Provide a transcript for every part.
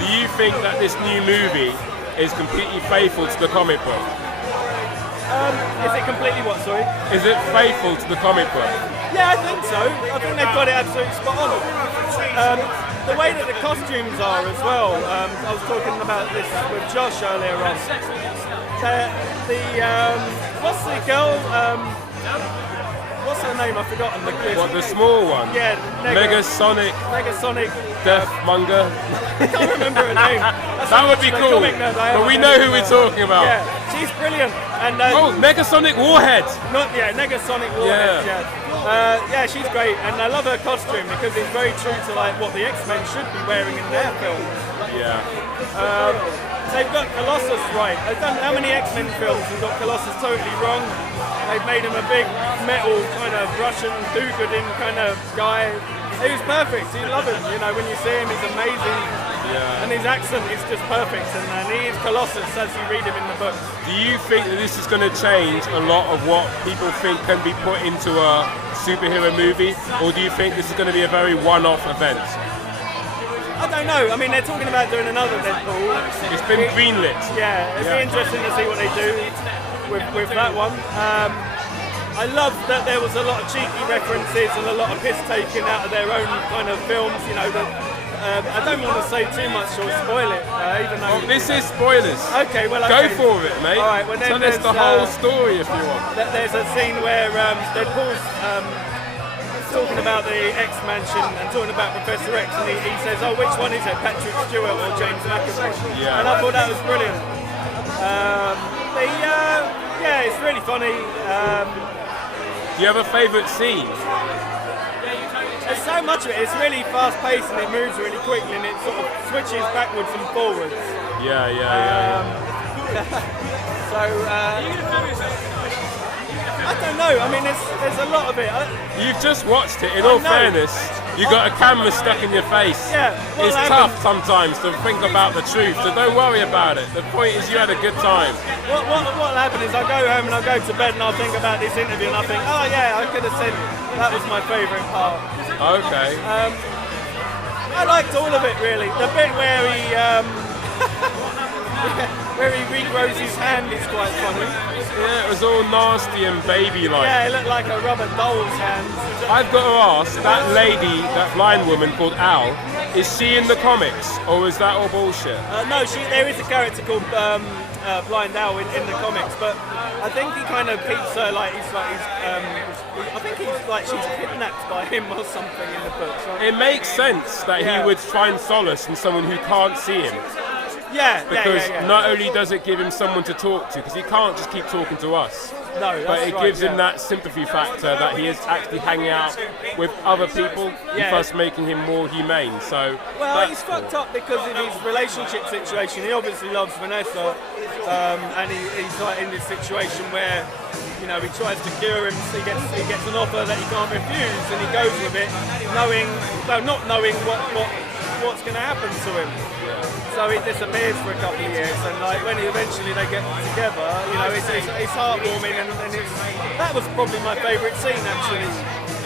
Do you think that this new movie is completely faithful to the comic book? Is it completely what, sorry? Is it faithful to the comic book? Yeah, I think so. I think they've got it absolutely spot on. The way that the costumes are as well, I was talking about this with Josh earlier on. What's the girl? What's her name? I've forgotten. What, the small one? Yeah, Megasonic Deathmonger. I can't remember her name. That would be cool. But we know who we're talking about. Yeah, she's brilliant. And Megasonic Warhead. Negasonic Warhead. Yeah, she's great, and I love her costume because it's very true to like what the X-Men should be wearing in their film. Yeah. They've got Colossus right. I don't know how many X-Men films have got Colossus totally wrong. They've made him a big metal kind of Russian do-gooding kind of guy. He was perfect. You love him. You know, when you see him, he's amazing. Yeah. And his accent is just perfect. And he is Colossus as you read him in the books. Do you think that this is going to change a lot of what people think can be put into a superhero movie? Or do you think this is going to be a very one-off event? I don't know. I mean, they're talking about doing another Deadpool. It's been greenlit. Yeah, it'd be interesting to see what they do with that one. I love that there was a lot of cheeky references and a lot of piss taken out of their own kind of films. You know, that I don't want to say too much or spoil it, even though. Well, this is spoilers. Okay, well, go for it, mate. All right, well, then tell us the whole story if you want. There's a scene where Deadpool's talking about the X Mansion and talking about Professor X, and he says, "Oh, which one is it, Patrick Stewart or James McAvoy?" Yeah. And I thought that was brilliant. Yeah, it's really funny. Do you have a favourite scene? There's so much of it. It's really fast paced and it moves really quickly and it sort of switches backwards and forwards. Yeah. I don't know. I mean, there's a lot of it. You've just watched it. In all fairness, you got a camera stuck in your face. Yeah. It's tough sometimes to think about the truth, so don't worry about it. The point is you had a good time. What'll happen is I'll go home and I'll go to bed and I'll think about this interview and I'll think, oh yeah, I could have said that was my favourite part. Okay. I liked all of it really. The bit where he where he regrows his hand is quite funny. Yeah, it was all nasty and baby-like. Yeah, it looked like a rubber doll's hand. I've got to ask, that lady, that blind woman called Al, is she in the comics, or is that all bullshit? No, there is a character called Blind Al in the comics, but I think he kind of keeps her like I think he's like she's kidnapped by him or something in the book. So. It makes sense that he would find solace in someone who can't see him. Yeah, because not only does it give him someone to talk to, because he can't just keep talking to us. No, but it gives him that sympathy factor that he is actually hanging out with other people, and thus making him more humane. So he's fucked up because of his relationship situation. He obviously loves Vanessa, and he's like in this situation where you know he tries to cure him. So he gets an offer that he can't refuse, and he goes with it, not knowing what's going to happen to him. So he disappears for a couple of years, and like when eventually they get together, you know, it's heartwarming, and that was probably my favourite scene actually,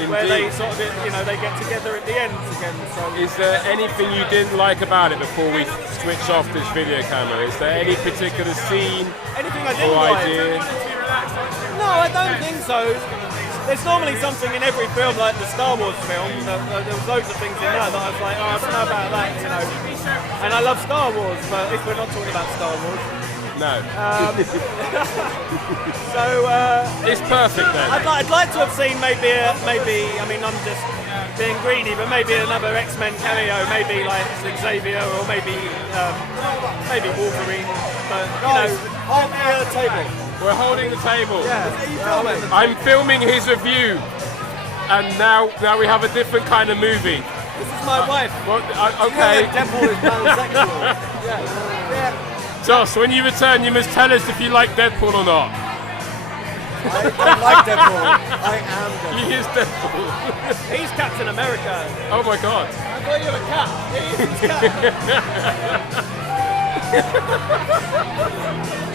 where they sort of, you know, they get together at the end again. So. Is there anything you didn't like about it before we switch off this video camera? Is there any particular scene anything I didn't like? Idea? No, I don't think so. There's normally something in every film, like the Star Wars film. There was loads of things in there that I was like, oh, I don't know about that, you know. And I love Star Wars, but if we're not talking about Star Wars. No. It's perfect then. I'd like to have seen maybe. I mean, I'm just being greedy, but maybe another X-Men cameo, maybe like Xavier or maybe Wolverine. But you know, hold the table. We're holding the table. Yeah. I'm filming his review, and now we have a different kind of movie. This is my wife. Well, okay. Deadpool is pansexual. Yeah. Josh, when you return, you must tell us if you like Deadpool or not. I like Deadpool. I am Deadpool. He is Deadpool. He's Captain America. Oh my God. I thought you were a cat. He is his cat.